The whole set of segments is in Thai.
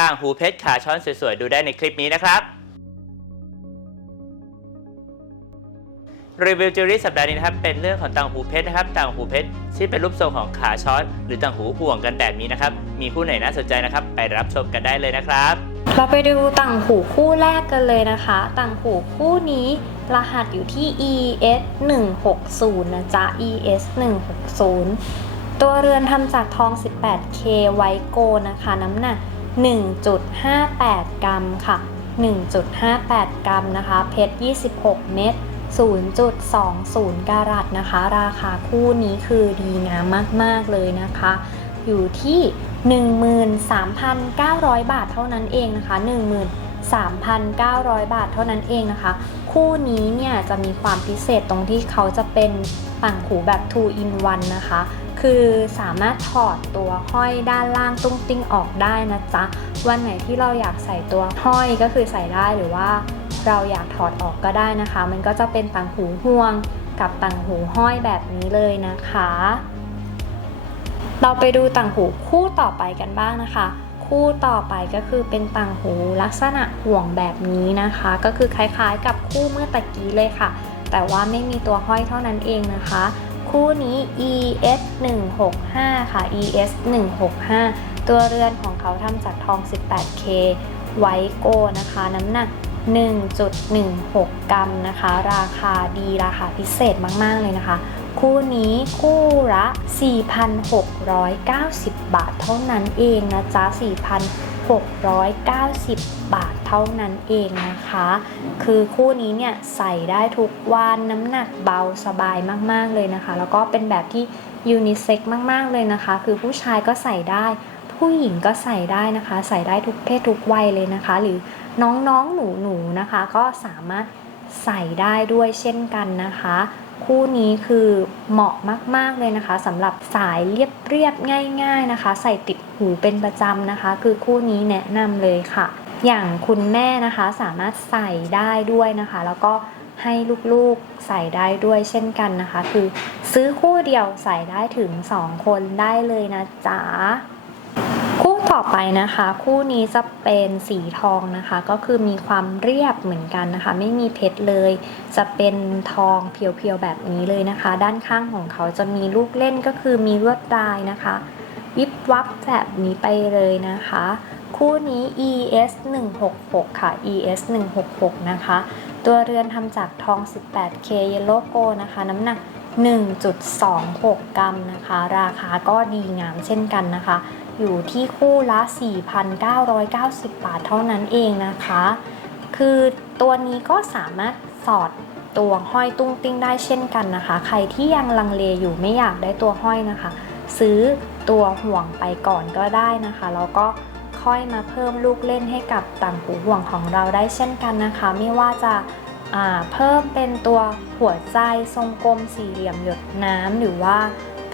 ต่างหูเพชรขาช้อนสวยๆ ดูได้ในคลิปนี้นะครับ รีวิวจิวเวลรี่สัปดาห์นี้นะครับ เป็นเรื่องของต่างหูเพชรนะครับต่างหูเพชรที่เป็นรูปทรงของขาช้อน หรือต่างหูห่วงกันแบบนี้นะครับ มีผู้ไหนน่าสนใจนะครับ ไปรับชมกันได้เลยนะครับ เราไปดูต่างหูคู่แรกกันเลยนะคะ ต่างหูคู่นี้รหัสอยู่ที่ ES 160นะจ๊ะ ES 160ตัวเรือนทำจากทอง 18K ไวโกนะคะ น้ำหนัก 1.58 กรัมค่ะ 1.58 กรัมนะคะ เพชร 26 เม็ด 0.20 กรัตนะคะ ราคาคู่นี้คือดีงามมาก ๆ เลยนะคะ อยู่ที่ 13,900 บาทเท่านั้นเองนะคะ 13,900 บาทเท่านั้นเองนะคะ คู่นี้เนี่ยจะมีความพิเศษตรงที่เขาจะเป็นต่างหูแบบ 2 in 1 นะคะ คือสามารถถอดตัวห้อยด้านล่างตุ้งติ้งออกได้นะจ๊ะ วันไหนที่เราอยากใส่ตัวห้อยก็คือใส่ได้หรือว่า เราอยากถอดออกก็ได้นะคะ มันก็จะเป็นต่างหูห่วงกับต่างหูห้อยแบบนี้เลยนะคะ เราไปดูต่างหูคู่ต่อไปกันบ้างนะคะ คู่ต่อไปก็คือเป็นต่างหูลักษณะห่วงแบบนี้นะคะ ก็คือคล้ายๆ กับคู่เมื่อตะกี้เลยค่ะ แต่ว่าไม่มีตัวห้อยเท่านั้นเองนะคะ คู่นี้ ES 165ค่ะ ES 165ตัวเรือนของเขาทำจากทอง 18K ไวโกนะคะ น้ำหนัก 1.16 กรัมนะคะ ราคาดีราคาพิเศษมาก ๆ เลยนะคะ คู่นี้คู่ละ 4,690 บาทเท่านั้นเองนะจ๊ะ 690 บาทเท่านั้นเองนะคะ คือคู่นี้เนี่ยใส่ได้ทุกวันน้ำหนักเบาสบายมากๆเลยนะคะ แล้วก็เป็นแบบที่ยูนิเซ็กมากๆเลยนะคะ คือผู้ชายก็ใส่ได้ ผู้หญิงก็ใส่ได้นะคะ ใส่ได้ทุกเพศทุกวัยเลยนะคะ หรือน้องๆหนูๆนะคะ ก็สามารถใส่ได้ด้วยเช่นกันนะคะ คู่นี้คือเหมาะมากๆเลยนะคะสำหรับสายเรียบๆง่าย ๆนะคะ ใส่ติด หูเป็นประจำนะคะ คือคู่นี้แนะนำเลยค่ะ อย่างคุณแม่นะคะสามารถใส่ได้ด้วยนะคะ แล้วก็ให้ลูกๆใส่ได้ด้วยเช่นกันนะคะ คือซื้อคู่เดียวใส่ได้ถึง 2 คนได้เลยนะจ๊ะคู่ต่อไปนะคะ คู่นี้จะเป็นสีทองนะคะ ก็คือมีความเรียบเหมือนกันนะคะ ไม่มีเพชรเลย จะเป็นทองเพียวๆแบบนี้เลยนะคะ ด้านข้างของเขาจะมีลูกเล่นก็คือมีลวดลายนะคะ วิบวับแบบนี้ไปเลยนะคะ คู่นี้ ES 166ค่ะ ES 166นะคะ ตัวเรือนทำจากทอง 18K Yellow Go นะคะ น้ำหนัก 1.26 กรัมนะคะ ราคาก็ดีงามเช่นกันนะคะ อยู่ที่คู่ละ 4,990 บาทเท่านั้นเองนะคะ คือตัวนี้ก็สามารถสอดตัวห้อยตุ้งติ้งได้เช่นกันนะคะ ใครที่ยังลังเลอยู่ไม่อยากได้ตัวห้อยนะคะ ซื้อ ตัวห่วงไปก่อนก็ได้นะคะแล้วก็ค่อยมาเพิ่มลูกเล่นให้กับต่างหูห่วงของเราได้เช่นกันนะคะ ไม่ว่าจะาเพิ่มเป็นตัวหัวใจทรงกลมสี่เหลี่ยมหยดน้ำหรือว่า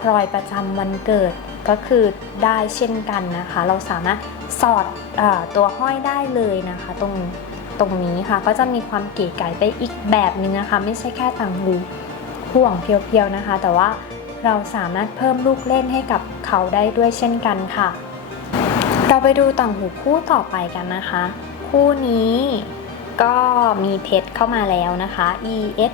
พลอยประจำวันเกิดก็คือได้เช่นกันนะคะ เราสามารถสอดอตัวห้อยได้เลยนะคะ ตรงตรงนี้ค่ะก็จะมีความเก๋ไก๋ไปอีกแบบนึงนะคะ ไม่ใช่แค่ต่างหูห่วงเพียวๆนะคะ แต่ว่า เราสามารถเพิ่มลูกเล่นให้กับเขาได้ด้วยเช่นกันค่ะ เราไปดูต่างหูคู่ต่อไปกันนะคะ คู่นี้ก็มีเพชรเข้ามาแล้วนะคะ ES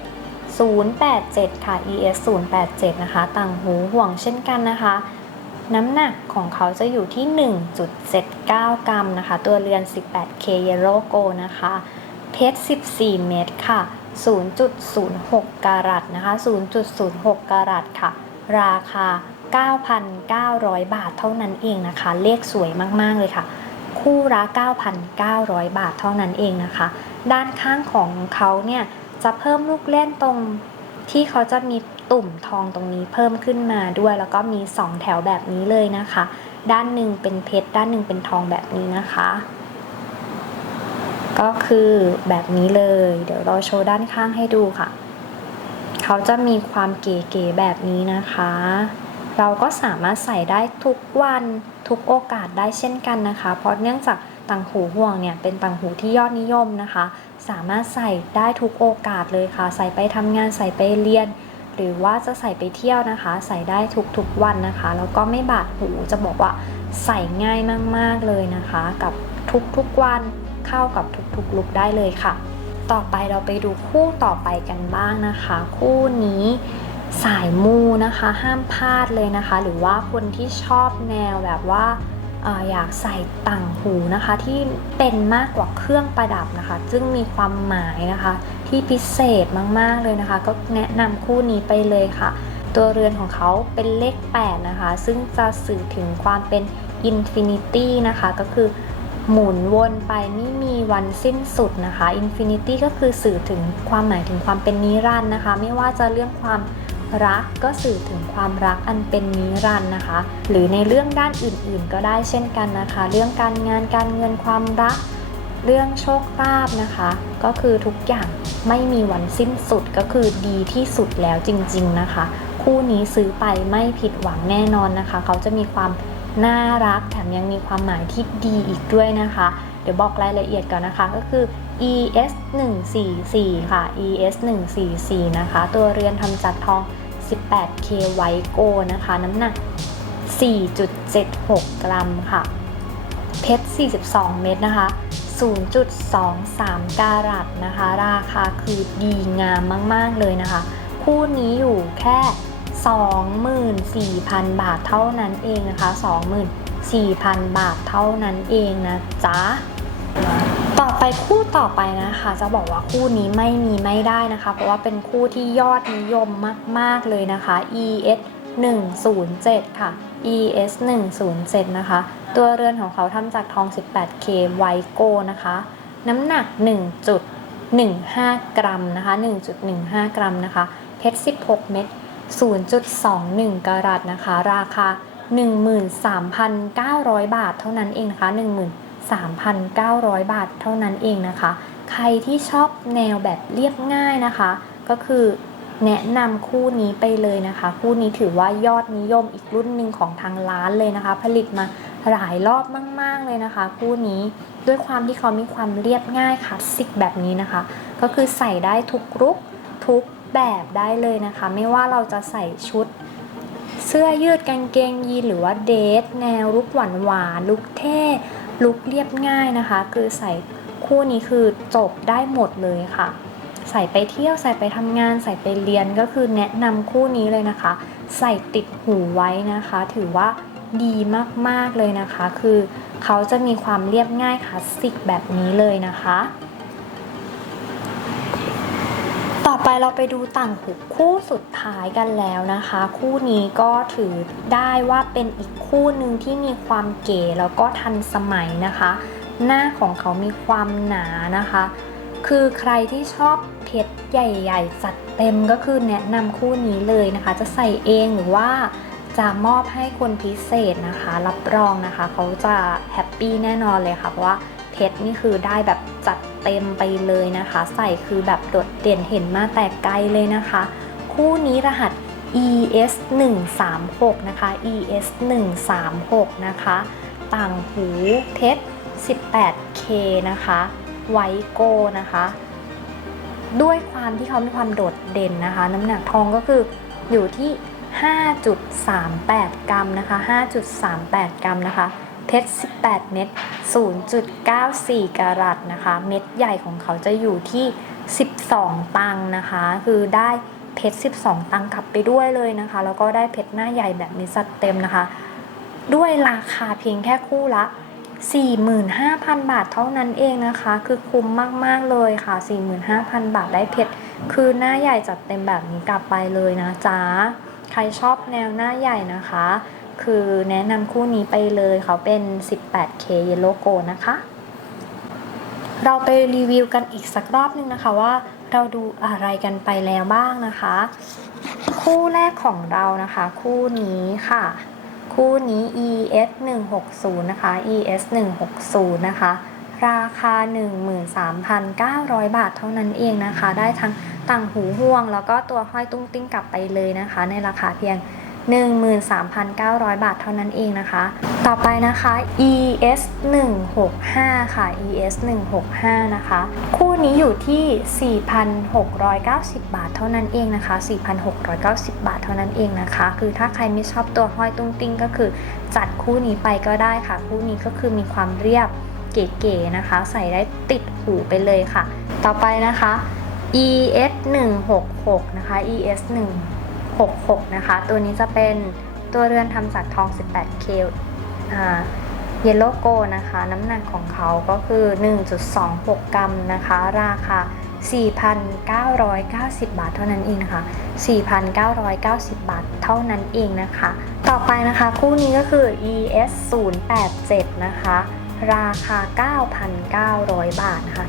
087 ค่ะ ES 087 นะคะ ต่างหูห่วงเช่นกันนะคะ น้ำหนักของเขาจะอยู่ที่ 1.79 กรัมนะคะ ตัวเรือน 18K Yellow Gold นะคะ เพชร 14 เม็ดค่ะ 0.06 กรัตนะคะ 0.06 กรัตค่ะ ราคา 9,900 บาทเท่านั้นเองนะคะ เลขสวยมากๆเลยค่ะ คู่ละ9,900 บาทเท่านั้นเองนะคะ ด้านข้างของเขาเนี่ยจะเพิ่มลูกเล่นตรงที่เขาจะมีตุ่มทองตรงนี้เพิ่มขึ้นมาด้วย แล้วก็มี 2 แถวแบบนี้เลยนะคะ ด้านหนึ่งเป็นเพชรด้านหนึ่งเป็นทองแบบนี้นะคะ ก็คือแบบนี้เลย เดี๋ยวเราโชว์ด้านข้างให้ดูค่ะ เขาจะมีความเก๋ๆแบบนี้นะคะ เราก็สามารถใส่ได้ทุกวันทุกโอกาสได้เช่นกันนะคะ เพราะเนื่องจากต่างหูห่วงเนี่ยเป็นต่างหูที่ยอดนิยมนะคะ สามารถใส่ได้ทุกโอกาสเลยค่ะ ใส่ไปทำงานใส่ไปเรียน หรือว่าจะใส่ไปเที่ยวนะคะ ใส่ได้ทุกๆวันนะคะแล้วก็ไม่บาดหูจะบอกว่าใส่ง่ายมากๆเลยนะคะ กับทุกๆวันเข้ากับทุกๆลุคได้เลยค่ะ ต่อไปเราไปดูคู่ต่อไปกันบ้างนะคะ คู่นี้สายมูนะคะห้ามพลาดเลยนะคะ หรือว่าคนที่ชอบแนวแบบว่าอยากใส่ต่างหูนะคะที่เป็นมากกว่าเครื่องประดับนะคะ ซึ่งมีความหมายนะคะที่พิเศษมากๆเลยนะคะ ก็แนะนำคู่นี้ไปเลยค่ะ ตัวเรือนของเขาเป็นเลข 8 นะคะ ซึ่งจะสื่อถึงความเป็น Infinity นะคะ ก็คือ หมุนวนไปไม่มีวันสิ้นสุดนะคะ Infinity ก็คือสื่อถึงความหมายถึงความเป็นนิรันดร์นะคะ ไม่ว่าจะเรื่องความรักก็สื่อถึงความรักอันเป็นนิรันดร์นะคะ หรือในเรื่องด้านอื่นๆ ก็ได้เช่นกันนะคะ เรื่องการงานการเงินความรัก เรื่องโชคลาภนะคะ ก็คือทุกอย่างไม่มีวันสิ้นสุดก็คือดีที่สุดแล้วจริง ๆนะคะ คู่นี้ซื้อไปไม่ผิดหวังแน่นอนนะคะ เขาจะมีความ น่ารักแถมยังมีความหมายที่ดีอีกด้วยนะคะ เดี๋ยวบอกรายละเอียดก่อนนะคะก็คือ ES 1 4 4ค่ะ ES 1 4 4นะคะ ตัวเรือนทำจากทอง 18K ไวโกนะคะ น้ำหนัก 4.76 กรัมค่ะ เพชร 42 เม็ดนะคะ 0.23 การัตนะคะ ราคาคือดีงามมาก ๆ เลยนะคะ คู่นี้อยู่แค่ 24,000 บาทเท่านั้นเองนะคะ 24,000 บาทเท่านั้นเองนะจ๊ะต่อไปคู่ต่อไปนะคะ จะบอกว่าคู่นี้ไม่มีไม่ได้นะคะ เพราะว่าเป็นคู่ที่ยอดนิยมมาก ๆ เลยนะคะ ES 107 ค่ะ ES 107 นะคะ ตัวเรือนของเขาทำจากทอง 18K ไวโกนะคะ น้ำหนัก 1.15 กรัมนะคะ 1.15 กรัมนะคะ เพชร 16 เม็ด 0.21 กรัตนะคะ ราคา 13,900 บาทเท่านั้นเองนะคะ 13,900 บาทเท่านั้นเองนะคะ ใครที่ชอบแนวแบบเรียบง่ายนะคะ ก็คือแนะนำคู่นี้ไปเลยนะคะ คู่นี้ถือว่ายอดนิยมอีกรุ่นหนึ่งของทางร้านเลยนะคะ ผลิตมาหลายรอบมาก ๆ เลยนะคะ คู่นี้ด้วยความที่เขามีความเรียบง่ายคลาสสิกแบบนี้นะคะ ก็คือใส่ได้ทุกรุกทุก แบบได้เลยนะคะ ไม่ว่าเราจะใส่ชุด เสื้อยืดกางเกงยีนหรือว่าเดทแนวลุกหวานหวานลุกเท่ลุกเรียบง่ายนะคะ คือใส่คู่นี้คือจบได้หมดเลยค่ะ ใส่ไปเที่ยวใส่ไปทำงาน ใส่ไปเรียนก็คือแนะนำคู่นี้เลยนะคะ ใส่ติดหูไว้นะคะ ถือว่าดีมากๆเลยนะคะ คือเขาจะมีความเรียบง่ายคลาสสิกแบบนี้เลยนะคะ ต่อ ไปเราไปดูต่างหูคู่สุดท้ายกันแล้วนะคะ คู่นี้ก็ถือได้ว่าเป็นอีกคู่หนึ่งที่มีความเก๋แล้วก็ทันสมัยนะคะ หน้าของเขามีความหนานะคะ คือใครที่ชอบเพชรใหญ่ๆจัดเต็มก็คือแนะนำคู่นี้เลยนะคะ จะใส่เองหรือว่าจะมอบให้คนพิเศษนะคะ รับรองนะคะ เขาจะแฮปปี้แน่นอนเลยค่ะ เพราะว่าเพชรนี่คือได้แบบจัด เต็มไปเลยนะคะ ใส่คือแบบโดดเด่นเห็นมาแต่ไกลเลยนะคะ คู่นี้รหัส ES 136นะคะ ES 136นะคะต่างหูเพชร 18K นะคะ ไวโกนะคะ ด้วยความที่เขามีความโดดเด่นนะคะ น้ำหนักทองก็คืออยู่ที่ 5.38 กรัมนะคะ 5.38 กรัมนะคะ เพชร 18 เม็ด 0.94 กรัตนะคะ เม็ดใหญ่ของเขาจะอยู่ที่ 12 ตังค์นะคะ คือได้เพชร 12 ตังค์กลับไปด้วยเลยนะคะ แล้วก็ได้เพชรหน้าใหญ่แบบนี้จัดเต็มนะคะ ด้วยราคาเพียงแค่คู่ละ 45,000 บาทเท่านั้นเองนะคะ คือคุ้มมาก ๆ เลยค่ะ 45,000 บาทได้เพชร คือหน้าใหญ่จัดเต็มแบบนี้กลับไปเลยนะจ๊ะ ใครชอบแนวหน้าใหญ่นะคะ คือแนะนำคู่นี้ไปเลยเขาเป็น 18K Yellow Go นะคะ เราไปรีวิวกันอีกสักรอบนึงนะคะว่าเราดูอะไรกันไปแล้วบ้างนะคะ คู่แรกของเรานะคะ คู่นี้ค่ะ คู่นี้ ES 160นะคะ ES 160นะคะ ราคา 13,900 บาทเท่านั้นเองนะคะ ได้ทั้งต่างหูห่วง แล้วก็ตัวห้อยตุ้งติ้งกลับไปเลยนะคะ ในราคาเพียง 13,900 บาทเท่านั้นเองนะคะ ต่อไปนะคะ ES 165ค่ะ ES 165นะคะ คู่นี้อยู่ที่ 4,690 บาทเท่านั้นเองนะคะ 4,690 บาทเท่านั้นเองนะคะ คือถ้าใครไม่ชอบตัวห้อยตุ้งติ้งก็คือจัดคู่นี้ไปก็ได้ค่ะ คู่นี้ก็คือมีความเรียบเก๋ๆนะคะ ใส่ได้ติดหูไปเลยค่ะ ต่อไปนะคะ ES 166นะคะ ES 66 นะคะ ตัวนี้จะเป็นตัวเรือนทำจากทอง 18K อ่าเยลโลโกนะคะ น้ำหนักของเขาก็คือ 1.26 กรัมนะคะ ราคา 4,990 บาทเท่านั้นเองนะคะ4,990 บาทเท่านั้นเองนะคะ ต่อไปนะคะ คู่นี้ก็คือ ES 087 นะคะ ราคา 9,900 บาทนะคะ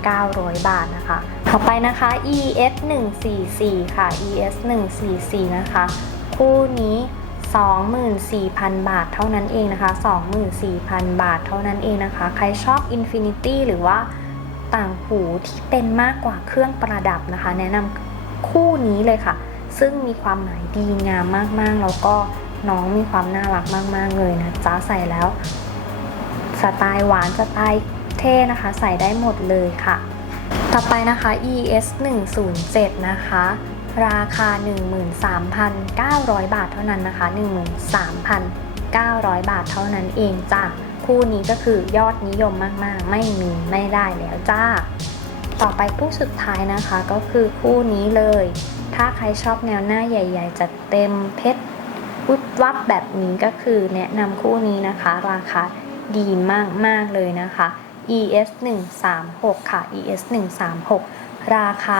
9,900 บาทนะคะ ต่อไปนะคะ ES 144ค่ะ ES 144นะคะ คู่นี้ 24,000 บาทเท่านั้นเองนะคะ 24,000 บาทเท่านั้นเองนะคะ ใครชอบ Infinity หรือว่าต่างหูที่เป็นมากกว่าเครื่องประดับนะคะ แนะนำคู่นี้เลยค่ะ ซึ่งมีความหมายดีงามมากๆ แล้วก็น้องมีความน่ารักมาก ๆ เลยนะจ๊ะใส่แล้ว สไตล์หวานสไตล์เท่นะคะ ใส่ได้หมดเลยค่ะ ต่อไปนะคะ ES 107นะคะ ราคา 13,900 บาทเท่านั้นนะคะ 13,900 บาทเท่านั้นเองจ้าคู่นี้ก็คือยอดนิยมมากๆ ไม่มีไม่ได้แล้วจ้า ต่อไปคู่สุดท้ายนะคะก็คือคู่นี้เลย ถ้าใครชอบแนวหน้าใหญ่ ๆ จัดเต็มเพชรวุบวับแบบนี้ก็คือแนะนำคู่นี้นะคะ ราคา ดีมาก ๆ เลยนะคะ ES 136ค่ะ ES 136ราคา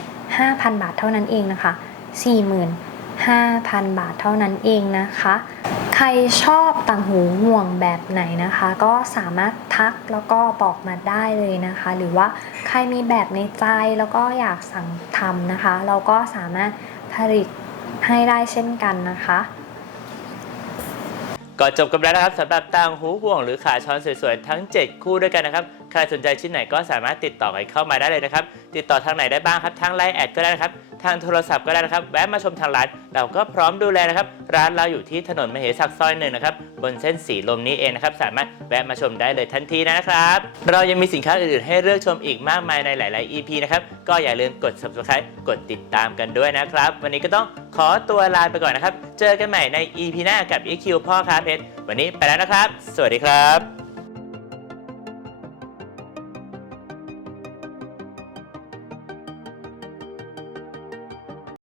45,000 บาทเท่านั้นเองนะคะ 45,000 บาทเท่านั้นเองนะคะ ใครชอบต่างหูห่วงแบบไหนนะคะ ก็สามารถทักแล้วก็บอกมาได้เลยนะคะ หรือว่าใครมีแบบในใจแล้วก็อยากสั่งทำนะคะ เราก็สามารถผลิตให้ได้เช่นกันนะคะ ก็จบกันแล้วนะครับสำหรับต่างหูห่วงหรือขาช้อนสวยๆ ทั้ง 7 คู่ด้วยกันนะครับ ใครสนใจชิ้นไหนก็สามารถติดต่อกันเข้ามาได้เลยนะครับ ติดต่อทางไหนได้บ้างครับ ทางไลน์แอดก็ได้นะครับ ทางโทรศัพท์ก็ได้นะครับ แวะมาชมทางร้าน เราก็พร้อมดูแลนะครับ ร้านเราอยู่ที่ถนนมเหสักซอยหนึ่งนะครับ บนเส้นสีลมนี้เองนะครับ สามารถแวะมาชมได้เลยทันทีนะครับ เรายังมีสินค้าอื่นๆ ให้เลือกชมอีกมากมายในหลาย ๆ EP นะครับ ก็อย่าลืมกด subscribe กดติดตามกันด้วยนะครับ วันนี้ก็ต้อง ขอตัวลาไปก่อนนะครับ เจอกันใหม่ใน EP หน้ากับ EQ พ่อค้าเพชร วันนี้ไปแล้วนะครับ สวัสดีครับ